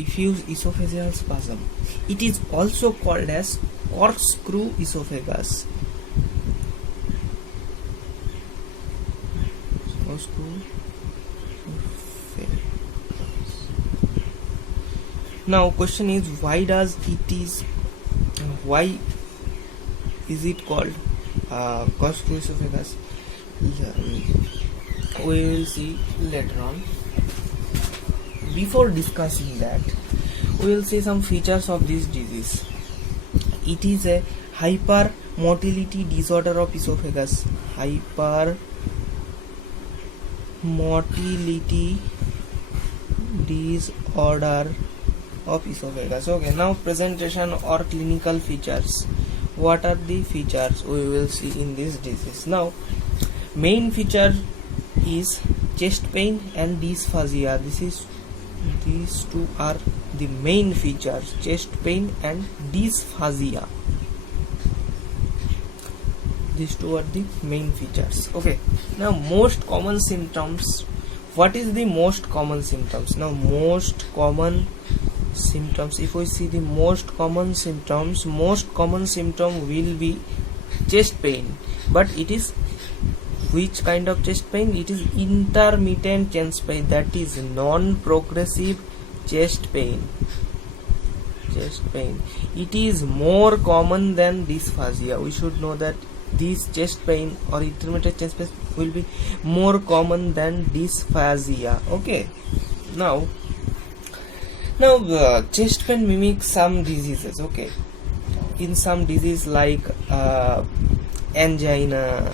diffuse esophageal spasm. It is also called as corkscrew esophagus. Corkscrew esophagus. Now question is, why is it called corkscrew esophagus? We will see later on. Before discussing that, we will see some features of this disease. It is a hypermotility disorder of esophagus. Hypermotility disorder of esophagus. Okay, now presentation or clinical features. What are the features we will see in this disease? Now, main feature is chest pain and dysphagia. These two are the main features, chest pain and dysphagia. These two are the main features. Okay, now most common symptoms. What is the most common symptoms? Now most common symptoms, if we see the most common symptom will be chest pain. But it is which kind of chest pain? It is intermittent chest pain, that is non-progressive chest pain. It is more common than dysphagia. We should know that this chest pain or intermittent chest pain will be more common than dysphagia. Okay, now chest pain mimics some diseases. Okay, in some disease like angina,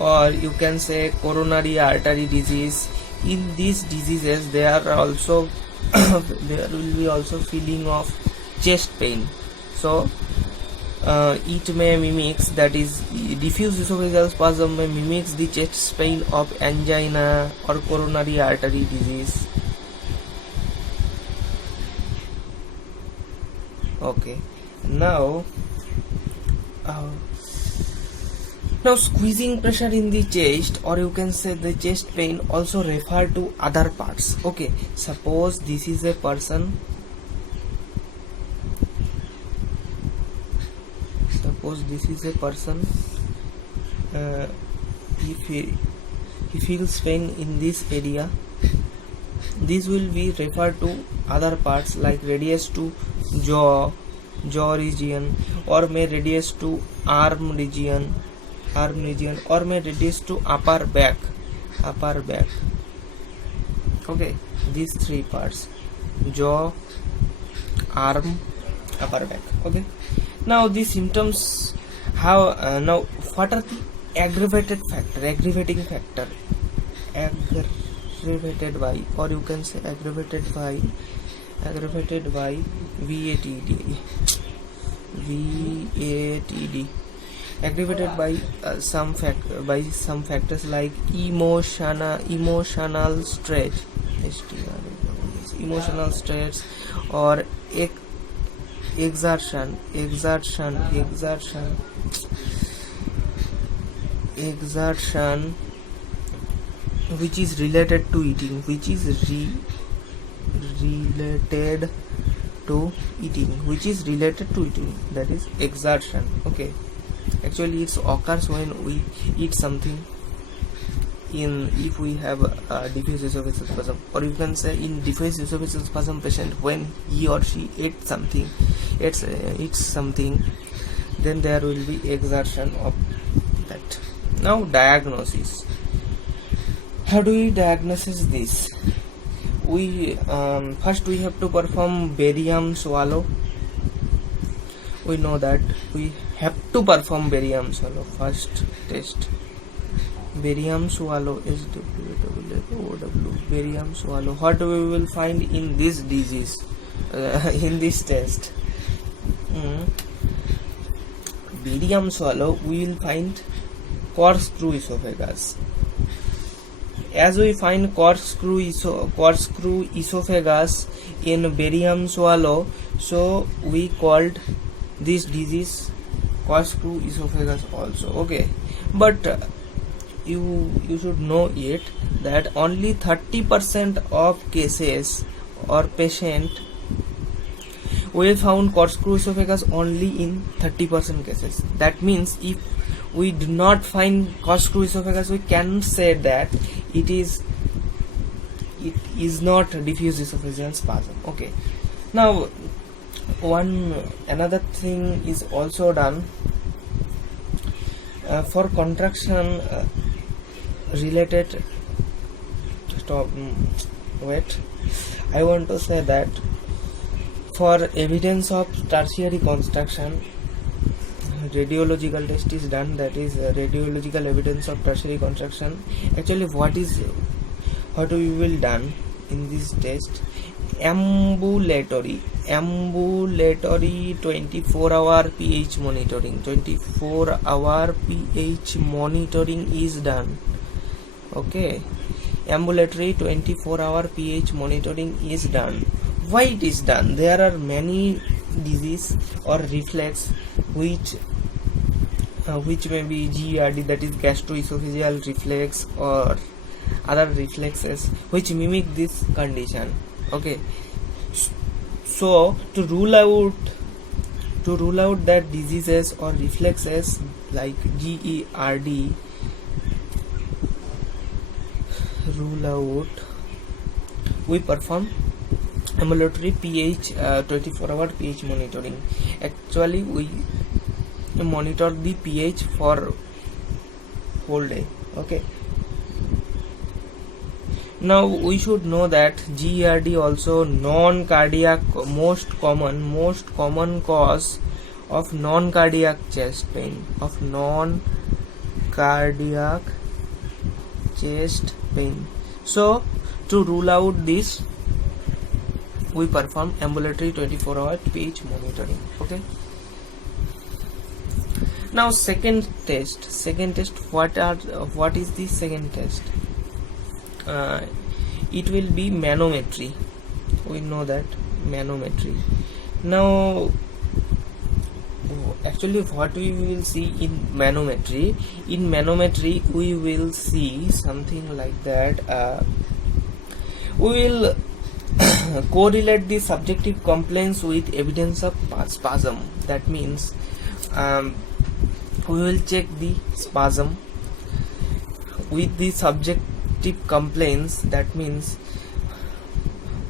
or you can say coronary artery disease. In these diseases there will be also feeling of chest pain. So it may mimics, that is diffuse esophageal spasm may mimics the chest pain of angina or coronary artery disease. Okay, now squeezing pressure in the chest, or you can say the chest pain, also refer to other parts. Okay, suppose this is a person, if he feels pain in this area, this will be referred to other parts like radius to jaw region, or may radius to arm region, or may radius to upper back. Okay, these three parts: jaw, arm, upper back. Okay, now the symptoms have now what are the aggravating factor, aggravated by, or you can say aggravated by VATD, aggravated by some factors like emotional stress, or exertion, which is related to eating, that is exertion. Okay, actually it occurs when we eat something, if we have diffuse esophageal spasm, or you can say in diffuse esophageal spasm patient, when he or she eats something, then there will be exertion of that. Now diagnosis. How do we diagnose this? We first we have to perform barium swallow. We know that we have to perform barium swallow. First test, barium swallow is barium swallow. What we will find in this disease, in this test, barium swallow, we will find corkscrew esophagus. As we find corkscrew esophagus in barium swallow, so we called this disease corkscrew esophagus also. Okay, but you should know it that only 30% of cases or patient, we found corkscrew esophagus only in 30% cases. That means if we do not find corkscrew esophagus, we can say that it is not diffuse esophageal spasm. Okay. Now, another thing is also done for contraction related. Wait. I want to say that for evidence of tertiary contraction, radiological test is done. That is radiological evidence of tertiary contraction. Actually, what we will done in this test? Ambulatory 24-hour pH monitoring. 24-hour pH monitoring is done. Okay, ambulatory 24-hour pH monitoring is done. Why it is done? There are many disease or reflex which may be GERD, that is gastroesophageal reflex, or other reflexes which mimic this condition. Okay, so to rule out that diseases or reflexes like GERD, we perform ambulatory pH 24-hour pH monitoring. Actually, we monitor the pH for whole day. Okay. Now we should know that GERD also non-cardiac, most common cause of non-cardiac chest pain. So to rule out this, we perform ambulatory 24-hour pH monitoring. Okay. Now second test. What is the second test? It will be manometry. We know that manometry. Now, actually, what we will see in manometry? In manometry, we will see something like that. We will correlate the subjective complaints with evidence of spasm. That means we will check the spasm with the subjective complaints. That means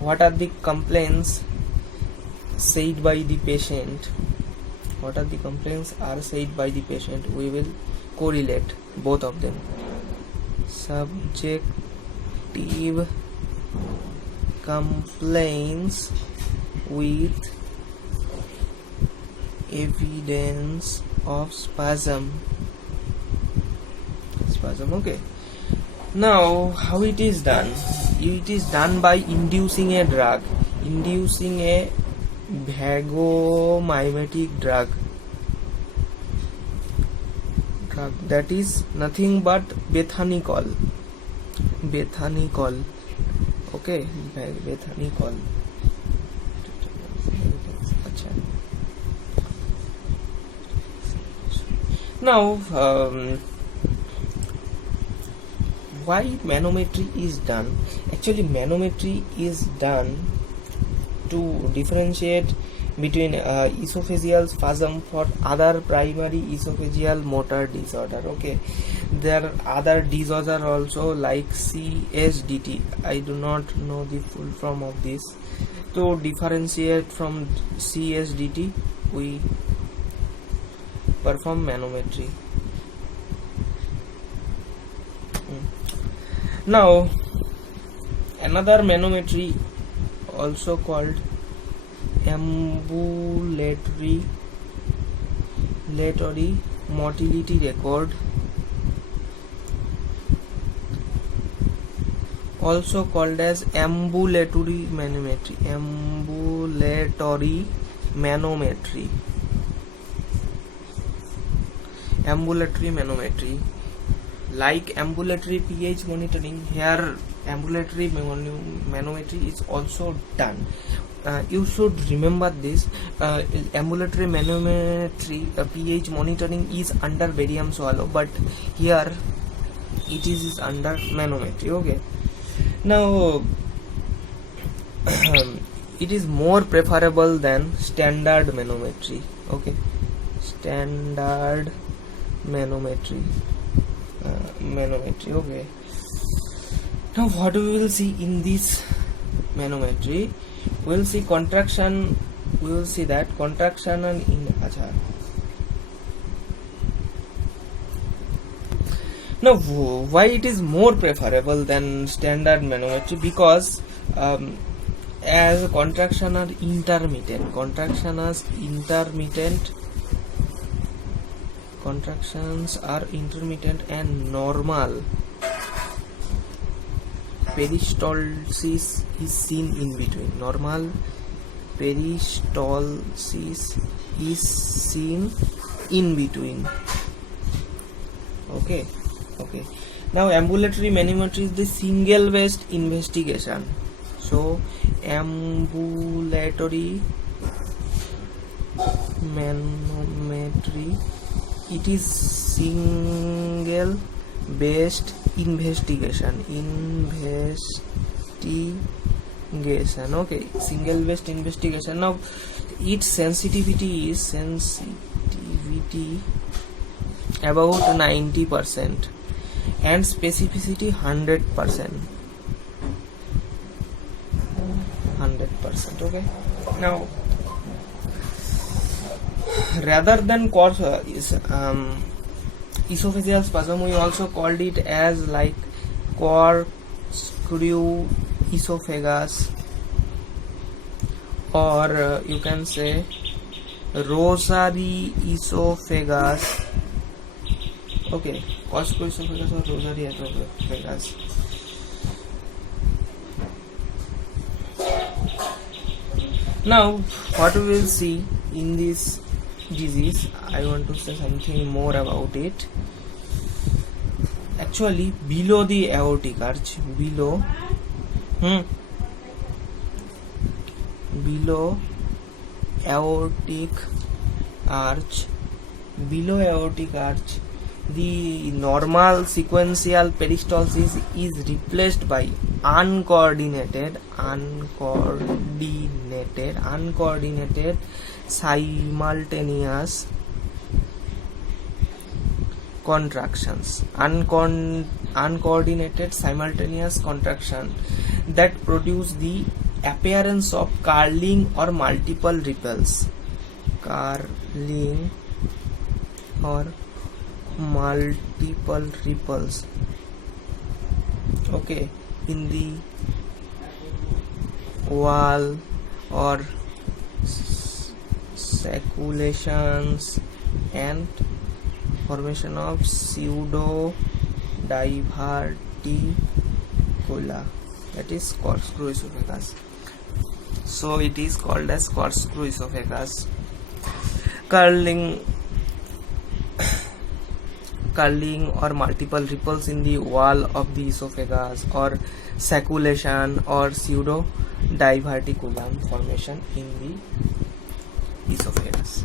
what are the complaints said by the patient? What are the complaints are said by the patient? We will correlate both of them. Subjective complaints with evidence of spasm. Okay. Now, how it is done? It is done by inducing a vagomimetic drug. That is nothing but bethanicol. Okay, bethanicol. Now, why manometry is done? Actually, manometry is done to differentiate between esophageal spasm for other primary esophageal motor disorder. Okay, there are other disorder also like CSDT. I do not know the full form of this. To differentiate from CSDT, we perform manometry. Now, another manometry also called ambulatory motility record, also called as ambulatory manometry. Like ambulatory pH monitoring, here ambulatory manometry is also done. You should remember this. Ambulatory manometry pH monitoring is under barium swallow, but here it is under manometry. Okay. Now, it is more preferable than standard manometry. Okay, standard manometry. Okay, now what we will see in this manometry, we will see contraction. We will see that contraction and now why it is more preferable than standard manometry, because as contraction are intermittent, contractions are intermittent and normal peristalsis is seen in between. Normal peristalsis is seen in between. Okay. Now ambulatory manometry is the single based investigation. So ambulatory manometry, it is single based investigation. Okay, single based investigation. Now its sensitivity is about 90% and specificity 100%. Okay, now rather than esophageal spasm, we also called it as like corkscrew esophagus, or you can say rosary esophagus. Okay, corkscrew esophagus or rosary esophagus. Now what we will see in this disease, I want to say something more about it. Actually below the aortic arch, below aortic arch, the normal sequential peristalsis is replaced by uncoordinated simultaneous contractions. Uncoordinated simultaneous contraction that produce the appearance of curling or multiple ripples. Okay, in the wall or saculations and formation of pseudo diverticula, that is corkscrew esophagus. So it is called as corkscrew esophagus. Curling or multiple ripples in the wall of the esophagus, or sacculation or pseudo diverticulum formation in the esophagus.